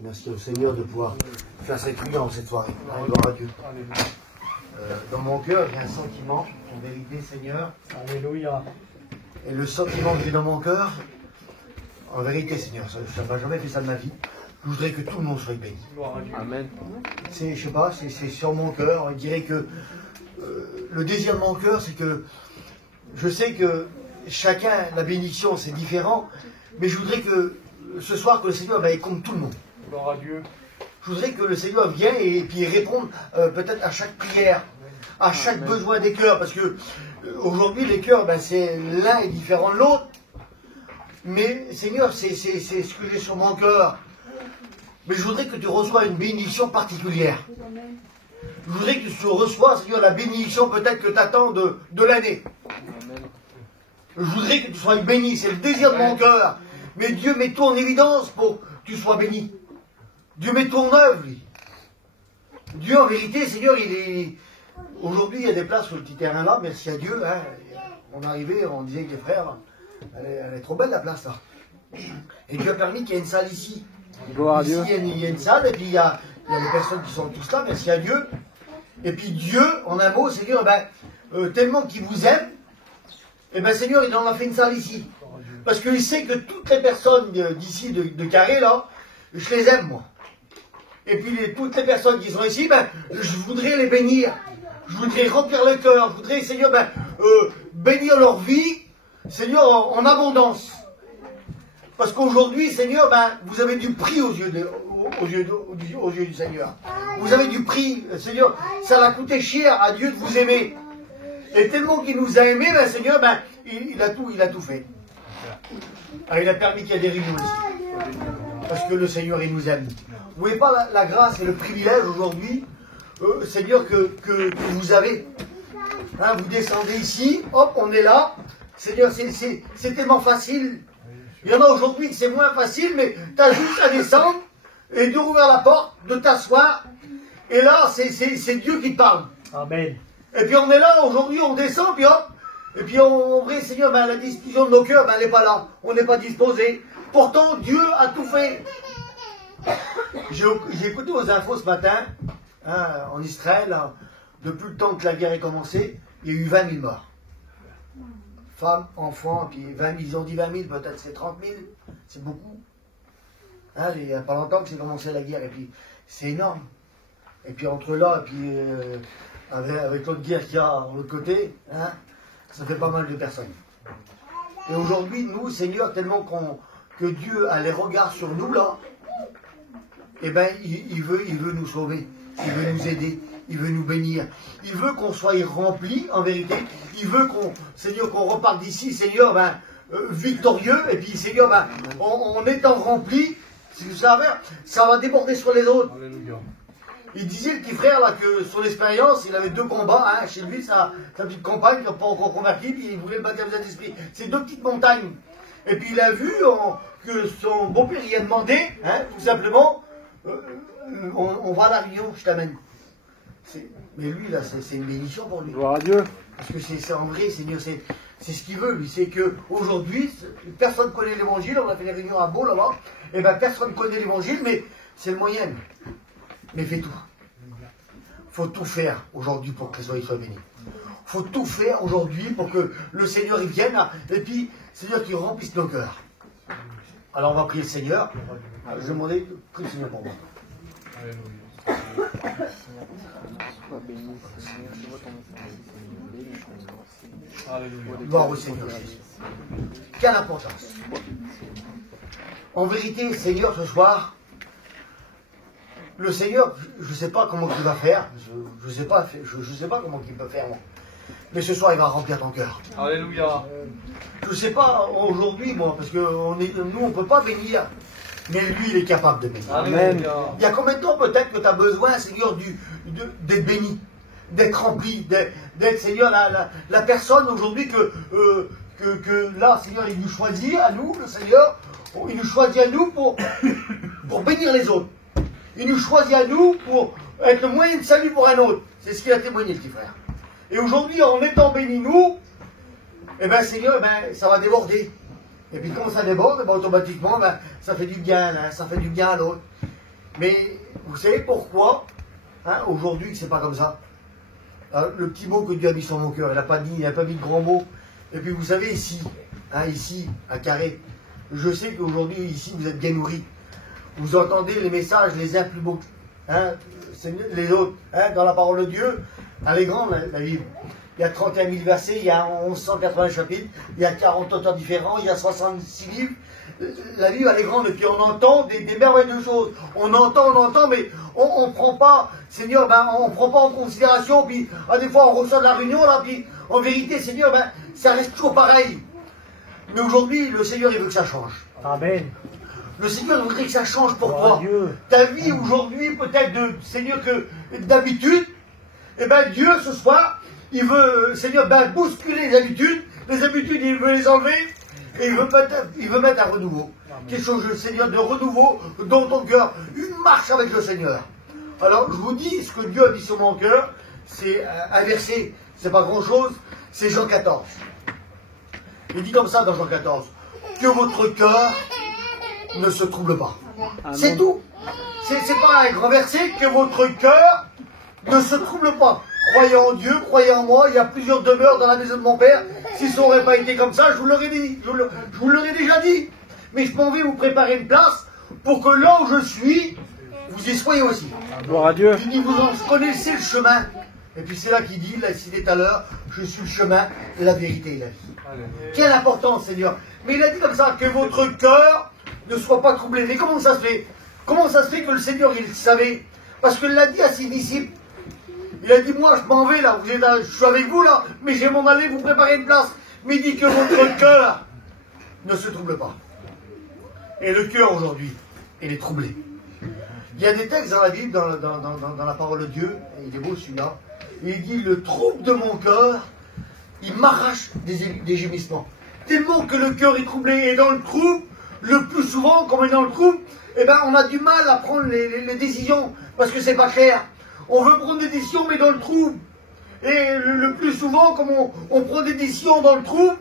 Merci au Seigneur de pouvoir faire cette réunion en cette soirée. Gloire à Dieu. Dans mon cœur, j'ai un sentiment, en vérité, Seigneur. Alléluia. Et le sentiment que j'ai dans mon cœur, en vérité, Seigneur, ça ne m'a jamais fait ça de ma vie. Je voudrais que tout le monde soit béni. Amen. Je sais pas, c'est sur mon cœur. Je dirais que le désir de mon cœur, c'est que je sais que chacun, la bénédiction, c'est différent, mais je voudrais que ce soir, que le Seigneur compte tout le monde. Gloire à Dieu. Je voudrais que le Seigneur vienne et puis réponde peut-être à chaque prière, à chaque besoin des cœurs, parce que aujourd'hui les cœurs, c'est l'un est différent de l'autre. Mais Seigneur, c'est ce que j'ai sur mon cœur. Mais je voudrais que tu reçoives une bénédiction particulière. Je voudrais que tu reçoives, Seigneur, la bénédiction peut-être que tu attends de l'année. Je voudrais que tu sois béni, c'est le désir de mon cœur. Mais Dieu met tout en évidence pour que tu sois béni. Dieu met tout en œuvre, lui. Dieu, en vérité, Seigneur, aujourd'hui, il y a des places sur le petit terrain là, merci à Dieu. Hein. On arrivait, on disait que les frères, elle est trop belle la place là. Et Dieu a permis qu'il y ait une salle ici. Gloire à Ici, Dieu. il y a une salle, et puis il y a des personnes qui sont tous là, merci à Dieu. Et puis Dieu, en un mot, Seigneur, tellement qu'il vous aime, Seigneur, il en a fait une salle ici. Parce qu'il sait que toutes les personnes d'ici, de Carré, là, je les aime, moi. Et puis toutes les personnes qui sont ici, je voudrais les bénir. Je voudrais remplir le cœur. Je voudrais, Seigneur, bénir leur vie, Seigneur, en abondance. Parce qu'aujourd'hui, Seigneur, vous avez du prix aux yeux du Seigneur. Vous avez du prix, Seigneur. Ça l'a coûté cher à Dieu de vous aimer. Et tellement qu'il nous a aimés, Seigneur, il a tout fait. Alors, il a permis qu'il y ait des réunions ici. Parce que le Seigneur, il nous aime. Vous ne voyez pas la grâce et le privilège aujourd'hui, Seigneur, que vous avez. Hein, vous descendez ici, hop, on est là. Seigneur, c'est tellement facile. Il y en a aujourd'hui que c'est moins facile, mais tu as juste à descendre et de rouvrir la porte, de t'asseoir. Et là, c'est Dieu qui te parle. Amen. Et puis on est là, aujourd'hui, on descend, puis hop. Et puis en vrai, Seigneur, la disposition de nos cœurs, elle n'est pas là. On n'est pas disposé. Pourtant, Dieu a tout fait. J'ai écouté aux infos ce matin, en Israël, depuis le temps que la guerre est commencée, il y a eu 20 000 morts. Femmes, enfants, puis 20 000, ils ont dit 20 000, peut-être c'est 30 000, c'est beaucoup. Il n'y a pas longtemps que c'est commencé la guerre, et puis c'est énorme. Et puis entre là, et puis avec l'autre guerre qu'il y a de l'autre côté, ça fait pas mal de personnes. Et aujourd'hui, nous, Seigneur, tellement que Dieu a les regards sur nous là, il veut nous sauver, il veut nous aider, il veut nous bénir, il veut qu'on soit remplis en vérité, il veut Seigneur, qu'on reparte d'ici, Seigneur, victorieux, et puis Seigneur, en étant rempli, ça va déborder sur les autres. Alléluia. Il disait, le petit frère, là, que son expérience, il avait 2 combats, chez lui, sa petite compagne, qui n'a pas encore converti, puis il voulait le baptême des esprits. C'est 2 petites montagnes. Et puis il a vu que son beau-père y a demandé, tout simplement, on va à la Réunion, je t'amène. Mais lui, là, c'est une bénédiction pour lui. Gloire à Dieu. Parce que c'est en vrai, Seigneur, c'est ce qu'il veut, lui. C'est qu'aujourd'hui, personne ne connaît l'évangile, on a fait les réunions à Beau, là-bas, et personne ne connaît l'évangile, mais c'est le moyen. Mais fais tout. Il faut tout faire aujourd'hui pour que les soit bénis. Il faut tout faire aujourd'hui pour que le Seigneur il vienne et puis Seigneur qu'il remplisse nos cœurs. Alors on va prier le Seigneur. Je vais demander, prie le Seigneur pour moi. Alléluia. Gloire au Seigneur Jésus. Quelle importance. En vérité, Seigneur, ce soir, le Seigneur, je ne sais pas comment il va faire, je ne sais pas comment il peut faire, moi. Mais ce soir, il va remplir ton cœur. Alléluia. Je ne sais pas aujourd'hui, moi, parce que nous, on ne peut pas bénir, mais lui, il est capable de bénir. Amen. Il y a combien de temps peut-être que tu as besoin, Seigneur, d'être béni, d'être rempli, d'être, Seigneur, la personne aujourd'hui que là, Seigneur, il nous choisit à nous, le Seigneur, il nous choisit à nous pour bénir les autres. Il nous choisit à nous pour être le moyen de salut pour un autre. C'est ce qu'il a témoigné, le petit frère. Et aujourd'hui, en étant bénis nous, Seigneur, ça va déborder. Et puis quand ça déborde, automatiquement, ça fait du bien, ça fait du bien à l'autre. Mais vous savez pourquoi hein, aujourd'hui c'est pas comme ça? Le petit mot que Dieu a mis sur mon cœur, il n'a pas mis de grands mots. Et puis vous savez ici, hein, ici, à Carré, je sais qu'aujourd'hui ici vous êtes bien nourris. Vous entendez les messages les uns plus beaux, hein, les autres, hein, dans la parole de Dieu. Elle est grande la Bible. Il y a 31 000 versets, il y a 1180 chapitres, il y a 40 auteurs différents, il y a 66 livres. La Bible, elle est grande, et puis on entend des merveilleuses choses. On entend, mais on ne prend pas, Seigneur, on ne prend pas en considération, puis des fois on ressort de la réunion, là, puis en vérité, Seigneur, ça reste toujours pareil. Mais aujourd'hui, le Seigneur, il veut que ça change. Amen. Le Seigneur voudrait que ça change pour toi. Dieu. Ta vie aujourd'hui, peut-être, Seigneur, que d'habitude, eh bien Dieu, ce soir, il veut, Seigneur, bousculer les habitudes, il veut les enlever, et il veut mettre un renouveau. Quelque chose, Seigneur, de renouveau dans ton cœur, une marche avec le Seigneur. Alors, je vous dis, ce que Dieu a mis sur mon cœur, c'est un verset, c'est pas grand-chose, c'est Jean 14. Il dit comme ça dans Jean 14, que votre cœur ne se trouble pas. C'est tout. C'est pas un grand verset, que votre cœur ne se trouble pas. Croyez en Dieu, croyez en moi, il y a plusieurs demeures dans la maison de mon Père. Si ça n'aurait pas été comme ça, je vous l'aurais dit, je vous l'aurais déjà dit. Mais je m'en vais vous préparer une place pour que là où je suis, vous y soyez aussi. Gloire à Dieu. Il dit, vous en connaissez le chemin. Et puis c'est là qu'il dit, là, cité tout à l'heure, je suis le chemin, la vérité et la vie. Quelle importance, Seigneur. Mais il a dit comme ça, que votre cœur ne soit pas troublé. Mais comment ça se fait? Comment ça se fait que le Seigneur, il le savait? Parce qu'il l'a dit à ses disciples. Il a dit, moi, je m'en vais là, je suis avec vous là, mais j'ai mon aller vous préparer une place. Mais il dit que votre cœur ne se trouble pas. Et le cœur aujourd'hui, il est troublé. Il y a des textes dans la Bible, dans la parole de Dieu, et il est beau celui-là, et il dit, le trouble de mon cœur, il m'arrache des gémissements. Tellement que le cœur est troublé, et dans le trouble, le plus souvent, quand on est dans le trouble, eh ben, on a du mal à prendre les décisions, parce que c'est pas clair. On veut prendre des décisions, mais dans le trouble. Et le plus souvent, comme on prend des décisions dans le trouble,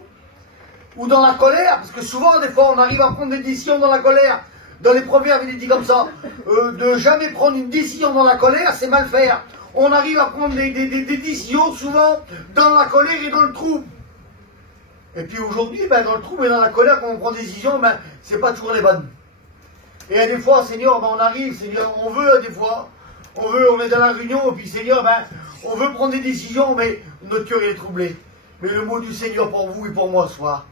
ou dans la colère, parce que souvent, des fois, on arrive à prendre des décisions dans la colère. Dans les proverbes, il est dit comme ça, de jamais prendre une décision dans la colère, c'est mal faire. On arrive à prendre des décisions, souvent, dans la colère et dans le trouble. Et puis aujourd'hui, dans le trouble et dans la colère, quand on prend des décisions, c'est pas toujours les bonnes. Et des fois, Seigneur, on arrive, Seigneur, on veut, des fois, on est dans la réunion, et puis Seigneur, on veut prendre des décisions, mais notre cœur est troublé. Mais le mot du Seigneur pour vous et pour moi ce soir,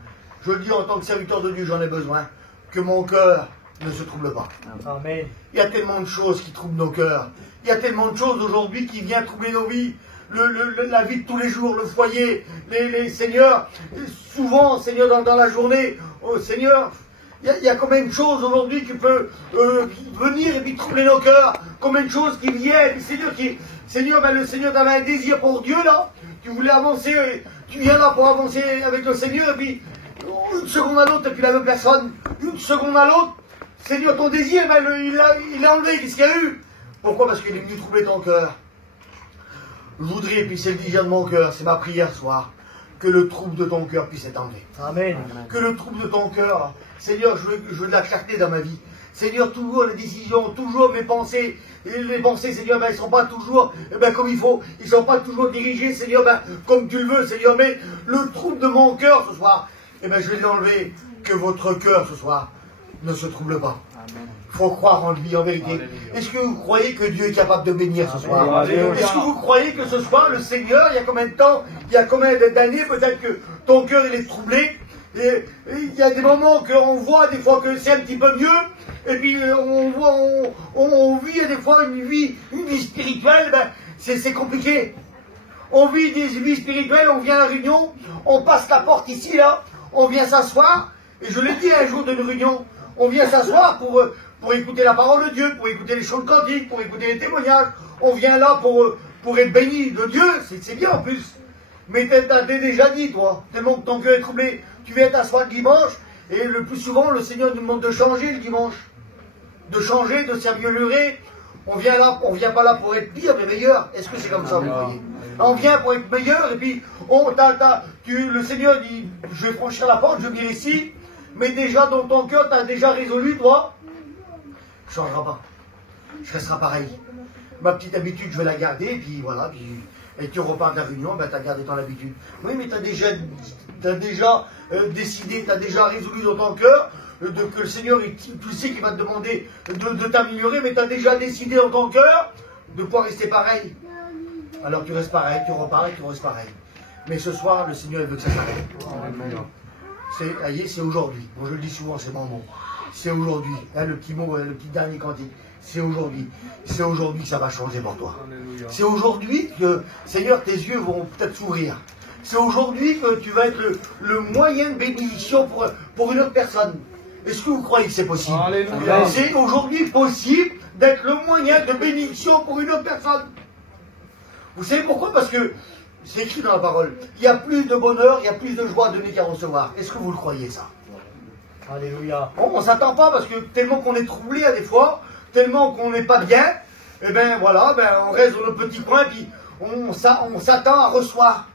je le dis en tant que serviteur de Dieu, j'en ai besoin, que mon cœur ne se trouble pas. Amen. Il y a tellement de choses qui troublent nos cœurs. Il y a tellement de choses aujourd'hui qui viennent troubler nos vies. La vie de tous les jours, le foyer, les Seigneurs, souvent, Seigneur, dans la journée, oh, Seigneur, il y a combien de choses aujourd'hui qui peuvent venir et puis troubler nos cœurs, combien de choses qui viennent, Seigneur, le Seigneur, tu avais un désir pour Dieu, là, tu voulais avancer, tu viens là pour avancer avec le Seigneur, et puis, une seconde à l'autre, et puis la même personne, une seconde à l'autre, Seigneur, ton désir, il l'a enlevé, qu'est-ce qu'il y a eu? Pourquoi? Parce qu'il est venu troubler ton cœur. Je voudrais, et puis c'est le désir de mon cœur, c'est ma prière ce soir, que le trouble de ton cœur puisse être enlevé. Amen. Que le trouble de ton cœur, Seigneur, je veux de la clarté dans ma vie. Seigneur, toujours les décisions, toujours mes pensées. Et les pensées, Seigneur, ils ne sont pas toujours comme il faut. Ils ne sont pas toujours dirigés, Seigneur, comme tu le veux, Seigneur. Mais le trouble de mon cœur ce soir, je vais l'enlever. Que votre cœur ce soir ne se trouble pas. Il faut croire en lui, en vérité. Est-ce que vous croyez que Dieu est capable de bénir ce soir? Est-ce que vous croyez que ce soir, le Seigneur, il y a combien de temps, il y a combien d'années, peut-être que ton cœur il est troublé? Et il y a des moments qu'on voit des fois que c'est un petit peu mieux, et puis on vit des fois une vie spirituelle, c'est compliqué. On vit des vies spirituelles, on vient à la réunion, on passe la porte ici, là, on vient s'asseoir, et je l'ai dit un jour d'une réunion, on vient s'asseoir pour écouter la parole de Dieu, pour écouter les chants de cantique, pour écouter les témoignages, on vient là pour être béni de Dieu, c'est bien en plus. Mais t'as déjà dit, toi, tellement que ton cœur est troublé, tu viens t'asseoir le dimanche, et le plus souvent, le Seigneur nous demande de changer le dimanche. De changer, de s'améliorer. On vient là, on vient pas là pour être pire, mais meilleur. Est-ce que c'est comme ça, vous voyez? On vient pour être meilleur, et puis, le Seigneur dit, je vais franchir la porte, je vais venir ici, mais déjà dans ton cœur, tu as déjà résolu, toi, ne changera pas. je resterai pareil. Ma petite habitude, je vais la garder, et puis voilà, et tu repars de la réunion, ben tu as gardé ton habitude. Oui, mais tu as déjà décidé, tu as déjà résolu dans ton cœur que le Seigneur, tu sais qu'il va te demander de t'améliorer, mais tu as déjà décidé dans ton cœur de pouvoir rester pareil. Alors tu restes pareil, tu repars et tu restes pareil. Mais ce soir, le Seigneur il veut que ça s'arrête. C'est aujourd'hui. Moi je le dis souvent, c'est mon mot. C'est aujourd'hui. Hein, le petit mot, le petit dernier cantique. C'est aujourd'hui. C'est aujourd'hui que ça va changer pour toi. C'est aujourd'hui que, Seigneur, tes yeux vont peut-être s'ouvrir. C'est aujourd'hui que tu vas être le moyen de bénédiction pour une autre personne. Est-ce que vous croyez que c'est possible? C'est aujourd'hui possible d'être le moyen de bénédiction pour une autre personne. Vous savez pourquoi? Parce que c'est écrit dans la parole. Il y a plus de bonheur, il y a plus de joie à donner qu'à recevoir. Est-ce que vous le croyez ça? Alléluia. Bon, on ne s'attend pas parce que tellement qu'on est troublé à des fois, tellement qu'on n'est pas bien, et ben voilà, on reste dans notre petit coin, puis on s'attend à recevoir.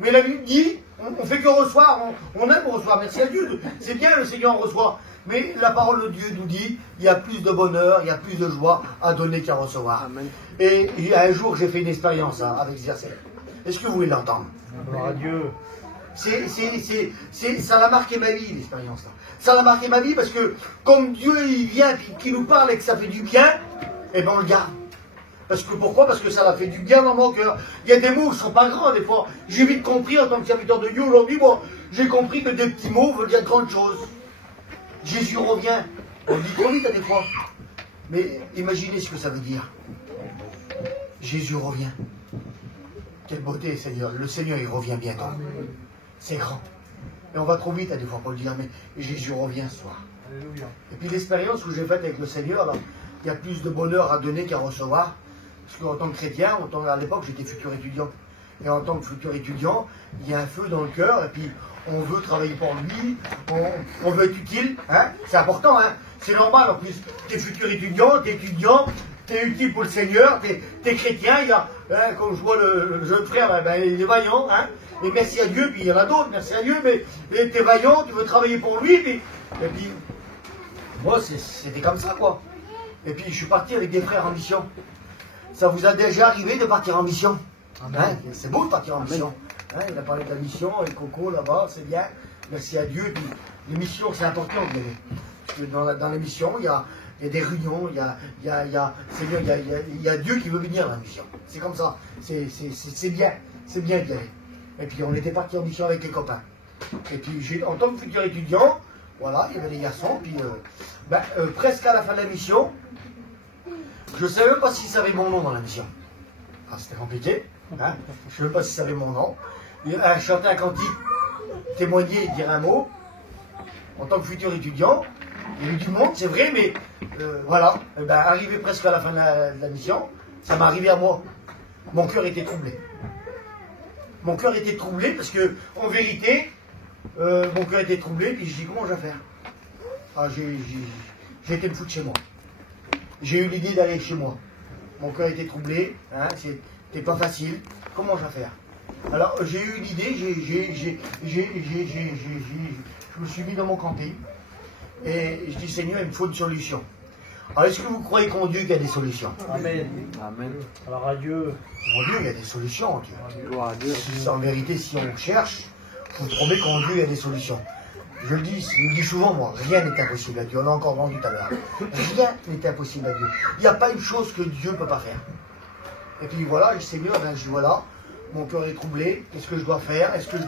Mais la Bible dit, on fait que recevoir, on aime recevoir, merci à Dieu, c'est bien le Seigneur reçoit. Mais la parole de Dieu nous dit, il y a plus de bonheur, il y a plus de joie à donner qu'à recevoir. Amen. Et un jour, j'ai fait une expérience avec ce verset. Est-ce que vous voulez l'entendre? Gloire à Dieu. Ça l'a marqué ma vie, l'expérience là. Ça l'a marqué ma vie parce que comme Dieu il vient et qu'il nous parle et que ça fait du bien, eh ben on le garde. Parce que pourquoi? Parce que ça l'a fait du bien dans mon cœur. Il y a des mots qui ne sont pas grands des fois. J'ai vite compris en tant que serviteur de Dieu aujourd'hui, moi, j'ai compris que des petits mots veulent dire de grandes choses. Jésus revient. On le dit trop vite à des fois. Mais imaginez ce que ça veut dire. Jésus revient. Quelle beauté, Seigneur. Le Seigneur, il revient bientôt. C'est grand. Et on va trop vite à des fois pour le dire, mais Jésus revient ce soir. Alléluia. Et puis l'expérience que j'ai faite avec le Seigneur, alors, il y a plus de bonheur à donner qu'à recevoir. Parce qu'en tant que chrétien, à l'époque, j'étais futur étudiant. Et en tant que futur étudiant, il y a un feu dans le cœur, et puis on veut travailler pour lui, on veut être utile. Hein, c'est important, hein, c'est normal en plus. Tu es futur étudiant, tu es utile pour le Seigneur, tu es chrétien. Il y a, hein, comme je vois le jeune frère, il est vaillant. Hein, et merci à Dieu, puis il y en a d'autres, merci à Dieu, mais tu es vaillant, tu veux travailler pour lui. Et puis moi, c'était comme ça, quoi. Et puis je suis parti avec des frères en mission. Ça vous a déjà arrivé de partir en mission? Hein, c'est beau de partir en mission. Hein, il a parlé de la mission, et Coco là-bas, c'est bien. Merci à Dieu. Puis, les missions, c'est important. Parce que dans les missions, il y a des réunions, il y a Dieu qui veut venir dans la mission. C'est comme ça. C'est bien. C'est bien d'y aller. Et puis on était parti en mission avec les copains. Et puis en tant que futur étudiant, voilà, il y avait des garçons. Puis presque à la fin de la mission, je ne savais même pas s'ils savaient mon nom dans la mission. Ah, c'était compliqué. Hein, je ne sais même pas s'ils savaient mon nom. Chanter un cantique, témoigner, dire un mot. En tant que futur étudiant, il y a eu du monde, c'est vrai, mais voilà. Arrivé presque à la fin de la mission, ça m'est arrivé à moi. Mon cœur était troublé. Mon cœur était troublé parce que, en vérité, mon cœur était troublé, puis je dis comment je vais faire? Ah, j'ai été me foutre chez moi. J'ai eu l'idée d'aller chez moi. Mon cœur était troublé, hein, c'était pas facile. Comment je vais faire? Alors j'ai eu l'idée, je me suis mis dans mon camping et je dis Seigneur, il me faut une solution. Alors est-ce que vous croyez qu'en Dieu il y a des solutions? Amen. Amen. Alors à Dieu. En Dieu il y a des solutions en Dieu. Gloire à Dieu. En vérité, si on cherche, vous trouvez qu'en Dieu il y a des solutions. Je le dis souvent moi, rien n'est impossible à Dieu. On l'a encore vendu tout à l'heure. Rien n'est impossible à Dieu. Il n'y a pas une chose que Dieu ne peut pas faire. Et puis voilà, le Seigneur, je dis voilà, mon cœur est troublé, qu'est-ce que je dois faire? Est-ce que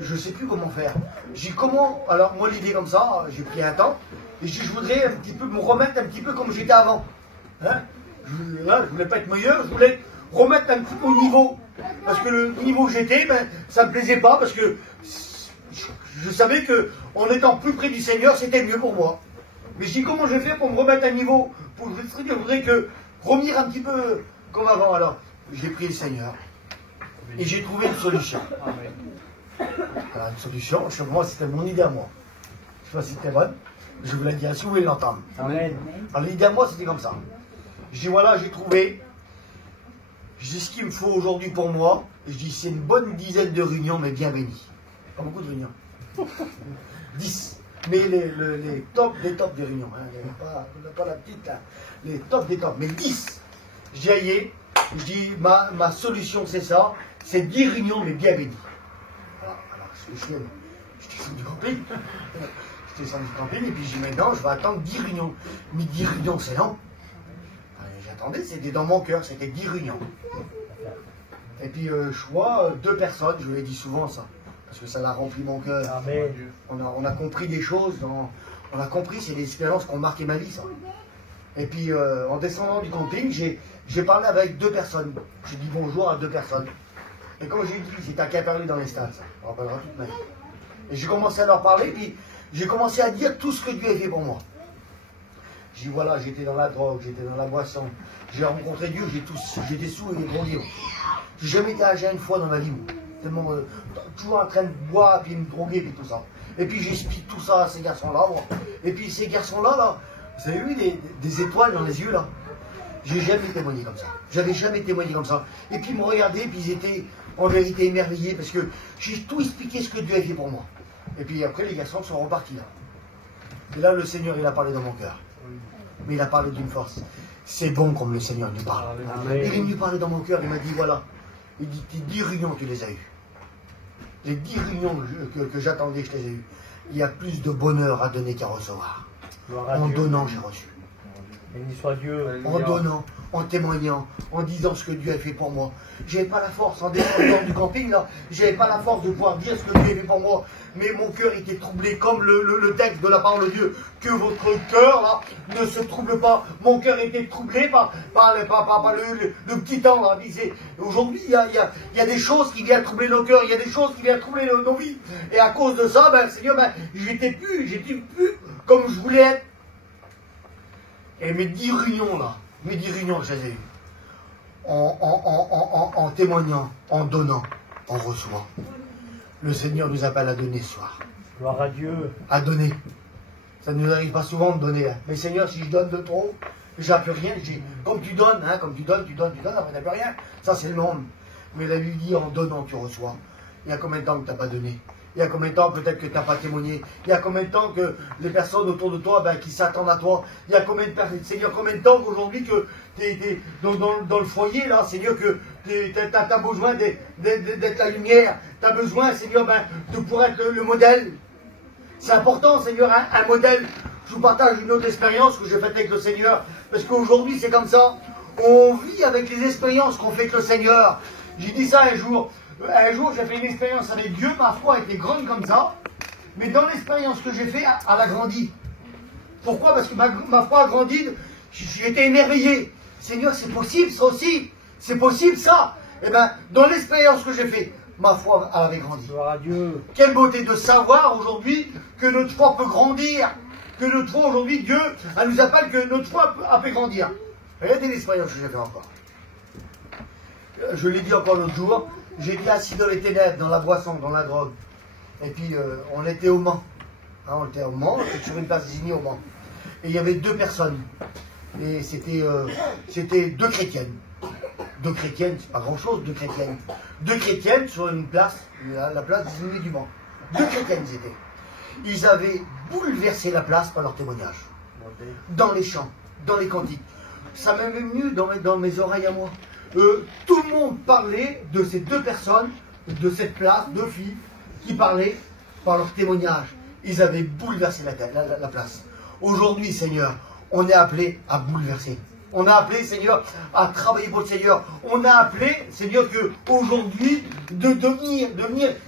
je ne sais plus comment faire. J'ai dit comment? Alors moi l'idée comme ça, j'ai pris un temps, et je voudrais un petit peu me remettre un petit peu comme j'étais avant. Hein, je ne voulais pas être meilleur, je voulais remettre un petit peu au niveau. Parce que le niveau où j'étais, ça ne me plaisait pas, parce que je savais qu'en étant plus près du Seigneur, c'était mieux pour moi. Mais je dis comment je vais faire pour me remettre à niveau? Je voudrais que revenir un petit peu comme avant. Alors, j'ai pris le Seigneur. Et j'ai trouvé une solution. Alors, une solution, moi, c'était mon idée à moi. Je ne sais pas si c'était bonne. Je vous la dire, si vous voulez l'entendre. Amen. Alors, l'idée à moi, c'était comme ça. Je dis, voilà, j'ai trouvé. Je dis, ce qu'il me faut aujourd'hui pour moi. Je dis, c'est une bonne dizaine de réunions, mais bien bénies. Pas beaucoup de réunions. 10. mais les tops des tops des réunions, hein, pas la petite là, les tops des tops, mais 10. J'ai aillé, je dis, ma solution c'est ça, c'est 10 réunions mais bien bénies. Voilà, alors je descends du camping, je descends du camping et puis j'ai dit maintenant je vais attendre 10 réunions. Mais 10 réunions c'est long. J'attendais, c'était dans mon cœur, c'était 10 réunions. Et puis je vois 2 personnes, je vous l'ai dit souvent ça, parce que ça l'a rempli mon cœur. On a compris des choses, on a compris, c'est des expériences qui ont marqué ma vie ça. Et puis en descendant du camping, j'ai parlé avec 2 personnes. J'ai dit bonjour à 2 personnes. Et comme j'ai dit, c'est à Quimperlé dans les stades, ça. On rappellera toute ma vie. Et j'ai commencé à leur parler, puis j'ai commencé à dire tout ce que Dieu a fait pour moi. J'ai dit voilà, j'étais dans la drogue, j'étais dans la boisson, j'ai rencontré Dieu, j'étais sous et gros livre. J'ai jamais été âgé une fois dans ma vie, moi. Tellement toujours en train de boire, puis me droguer, puis tout ça. Et puis j'explique tout ça à ces garçons-là, moi. Et puis ces garçons-là, là, vous avez vu des étoiles dans les yeux, là? J'ai jamais témoigné comme ça. J'avais jamais témoigné comme ça. Et puis ils m'ont regardé, puis ils étaient en vérité émerveillés, parce que j'ai tout expliqué ce que Dieu a fait pour moi. Et puis après, les garçons sont repartis, là. Et là, le Seigneur, il a parlé dans mon cœur. Mais il a parlé d'une force. C'est bon comme le Seigneur nous parle. Amen. Il est venu parler dans mon cœur, il m'a dit voilà. Il dit tes 10 réunions, tu les as eues. Les 10 réunions que j'attendais, je les ai eues. Il y a plus de bonheur à donner qu'à recevoir. En donnant, j'ai reçu. Béni soit Dieu. En donnant, en témoignant, en disant ce que Dieu a fait pour moi. J'avais pas la force, en descendant du camping, là, j'avais pas la force de pouvoir dire ce que Dieu a fait pour moi. Mais mon cœur était troublé, comme le texte de la parole de Dieu. Que votre cœur, là, ne se trouble pas. Mon cœur était troublé par le petit temps, là. Aujourd'hui, il y a des choses qui viennent troubler nos cœurs, il y a des choses qui viennent troubler nos vies. Et à cause de ça, ben, Seigneur, ben, j'étais plus comme je voulais être. Et mes 10 réunions, là, mes 10 réunions que j'ai eues, en témoignant, en donnant, on reçoit. Le Seigneur nous appelle à donner ce soir. Gloire à Dieu. À donner. Ça ne nous arrive pas souvent de donner. Hein. Mais Seigneur, si je donne de trop, j'ai plus rien. Comme tu donnes, hein, comme tu donnes, après t'as plus rien. Ça c'est le monde. Mais la Bible dit en donnant tu reçois. Il y a combien de temps que tu n'as pas donné? Il y a combien de temps peut-être que tu n'as pas témoigné? Il y a combien de temps que les personnes autour de toi ben, qui s'attendent à toi? Il y a combien de personnes, Seigneur, combien de temps qu'aujourd'hui que tu es dans le foyer là, Seigneur, que tu as besoin d'être la lumière, tu as besoin, Seigneur, ben, de pouvoir être le modèle. C'est important, Seigneur, un modèle. Je vous partage une autre expérience que j'ai faite avec le Seigneur, parce qu'aujourd'hui c'est comme ça. On vit avec les expériences qu'on fait avec le Seigneur. J'ai dit ça un jour. Un jour, j'ai fait une expérience avec Dieu, ma foi était grande comme ça, mais dans l'expérience que j'ai faite, elle a grandi. Pourquoi? Parce que ma foi a grandi, j'ai été émerveillé. Seigneur, c'est possible ça aussi, c'est possible ça. Et bien, dans l'expérience que j'ai faite, ma foi elle avait grandi. Gloire à Dieu. Quelle beauté de savoir aujourd'hui que notre foi peut grandir, que notre foi aujourd'hui, Dieu, elle nous appelle que notre foi a pu grandir. Regardez l'expérience que j'ai faite encore. Je l'ai dit encore l'autre jour. J'étais assis dans les ténèbres, dans la boisson, dans la drogue. Et puis, on était au Mans. Hein, on était au Mans, on était sur une place désignée au Mans. Et il y avait 2 personnes. Et c'était 2 chrétiennes. 2 chrétiennes, c'est pas grand-chose, 2 chrétiennes. 2 chrétiennes sur une place, la place désignée du Mans. 2 chrétiennes, ils étaient. Ils avaient bouleversé la place par leur témoignage. Dans les chants, dans les cantiques. Ça m'est venu dans mes oreilles à moi. Tout le monde parlait de ces 2 personnes, de cette place, 2 filles, qui parlaient par leur témoignage. Ils avaient bouleversé la place. Aujourd'hui, Seigneur, on est appelé à bouleverser. On a appelé, Seigneur, à travailler pour le Seigneur. On a appelé, Seigneur, qu'aujourd'hui, de venir,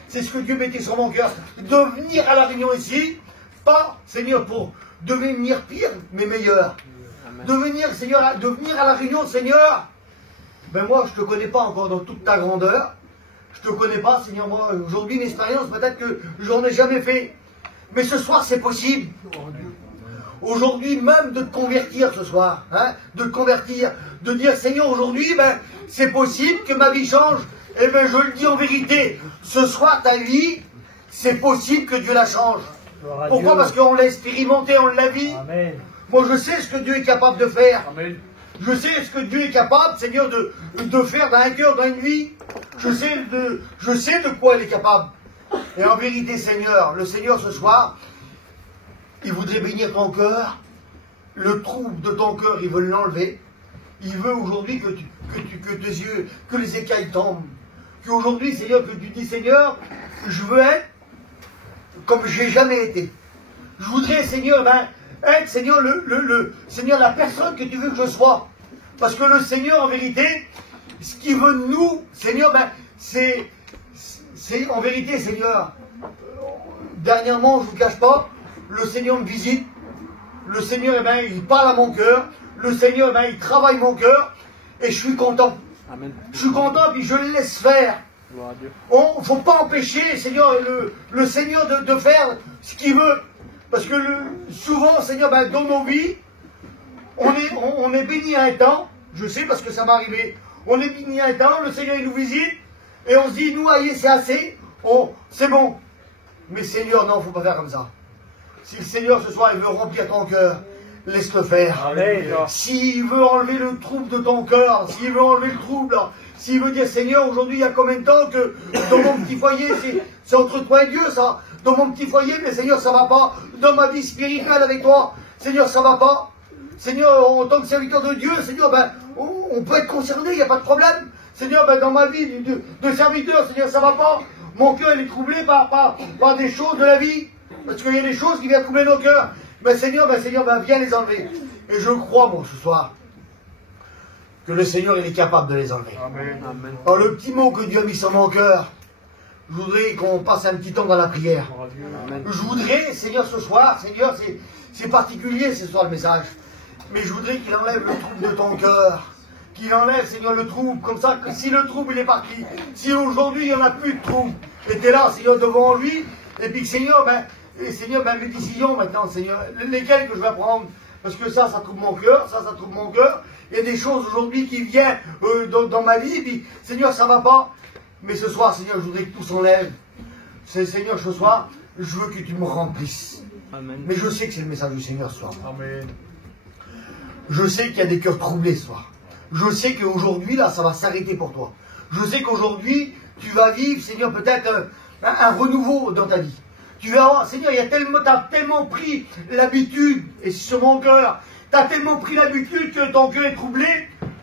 c'est ce que Dieu mettait sur mon cœur, de venir à la réunion ici, pas, Seigneur, pour devenir pire, mais meilleur. De venir, Seigneur, de venir à la réunion, Seigneur. Ben moi, je ne te connais pas encore dans toute ta grandeur. Je ne te connais pas, Seigneur. Moi, aujourd'hui, une expérience, peut-être que j'en ai jamais fait. Mais ce soir, c'est possible. Aujourd'hui, même de te convertir ce soir. Hein, de te convertir. De dire, Seigneur, aujourd'hui, ben, c'est possible que ma vie change. Eh bien, je le dis en vérité. Ce soir, ta vie, c'est possible que Dieu la change. Pourquoi? Parce qu'on l'a expérimenté, on l'a vu. Moi, je sais ce que Dieu est capable de faire. Amen. Je sais ce que Dieu est capable, Seigneur, de faire dans un cœur, dans une vie. Je sais de quoi il est capable. Et en vérité, Seigneur, le Seigneur ce soir, il voudrait bénir ton cœur. Le trouble de ton cœur, il veut l'enlever. Il veut aujourd'hui que tes yeux, que les écailles tombent. Qu'aujourd'hui, Seigneur, que tu dis, Seigneur, je veux être comme j'ai jamais été. Je voudrais, Seigneur, être, Seigneur, Seigneur, la personne que tu veux que je sois. Parce que le Seigneur, en vérité, ce qu'il veut de nous, Seigneur, c'est en vérité, Seigneur, dernièrement, je ne vous cache pas, le Seigneur me visite. Le Seigneur, il parle à mon cœur. Le Seigneur, il travaille mon cœur. Et je suis content. Amen. Je suis content, puis je le laisse faire. Gloire à Dieu. Il ne faut pas empêcher, Seigneur, le Seigneur de faire ce qu'il veut. Parce que souvent, Seigneur, dans nos vies, on est béni à un temps. Je sais parce que ça m'est arrivé. On est béni à un temps, le Seigneur, il nous visite. Et on se dit, nous, allez, c'est assez. C'est bon. Mais Seigneur, non, il ne faut pas faire comme ça. Si le Seigneur ce soir il veut remplir ton cœur, laisse-le faire. Amen. S'il veut enlever le trouble de ton cœur, s'il veut enlever le trouble, s'il veut dire Seigneur, aujourd'hui il y a combien de temps que dans mon petit foyer, c'est entre toi et Dieu ça. Dans mon petit foyer, mais Seigneur ça va pas. Dans ma vie spirituelle avec toi, Seigneur ça va pas. Seigneur, en tant que serviteur de Dieu, Seigneur, on peut être concerné, il n'y a pas de problème. Seigneur, dans ma vie de serviteur, Seigneur, ça va pas. Mon cœur il est troublé par des choses de la vie. Parce qu'il y a des choses qui viennent troubler nos cœurs. Seigneur, viens les enlever. Et je crois, moi, ce soir, que le Seigneur, il est capable de les enlever. Amen. Amen. Alors, le petit mot que Dieu a mis sur mon cœur, je voudrais qu'on passe un petit temps dans la prière. Amen. Je voudrais, Seigneur, ce soir, Seigneur, c'est particulier ce soir le message, mais je voudrais qu'il enlève le trouble de ton cœur. Qu'il enlève, Seigneur, le trouble, comme ça, que si le trouble, il est parti, si aujourd'hui, il n'y en a plus de trouble, et tu es là, Seigneur, devant lui, et puis que, Seigneur, Seigneur, mes décisions maintenant, Seigneur, lesquelles que je vais prendre, parce que ça trouble mon cœur, ça trouble mon cœur. Il y a des choses aujourd'hui qui viennent dans ma vie, puis Seigneur, ça va pas. Mais ce soir, Seigneur, je voudrais que tout s'enlève. Seigneur, ce soir, je veux que tu me remplisses. Amen. Mais je sais que c'est le message du Seigneur ce soir. Amen. Je sais qu'il y a des cœurs troublés ce soir. Je sais qu'aujourd'hui, là, ça va s'arrêter pour toi. Je sais qu'aujourd'hui, tu vas vivre, Seigneur, peut-être un renouveau dans ta vie. Tu vas voir, Seigneur, t'as tellement pris l'habitude, et c'est sur mon cœur, t'as tellement pris l'habitude que ton cœur est troublé,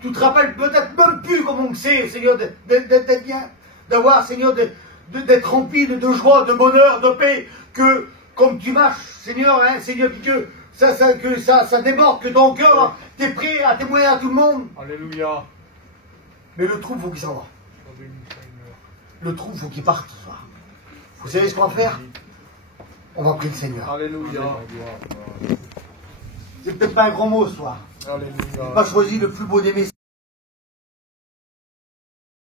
tu te rappelles peut-être même plus comment c'est, Seigneur, d'être bien, d'avoir, Seigneur, d'être rempli de joie, de bonheur, de paix, que comme tu marches, Seigneur, Seigneur, que ça déborde, que ton cœur, là, t'es prêt à témoigner à tout le monde. Alléluia. Mais le trouble, faut qu'il s'en va. Le trouble, faut qu'il parte ce soir. Vous savez ce qu'on va faire? On va prier le Seigneur. Alléluia. C'est peut-être pas un grand mot ce soir. Alléluia. J'ai pas choisi le plus beau des messages.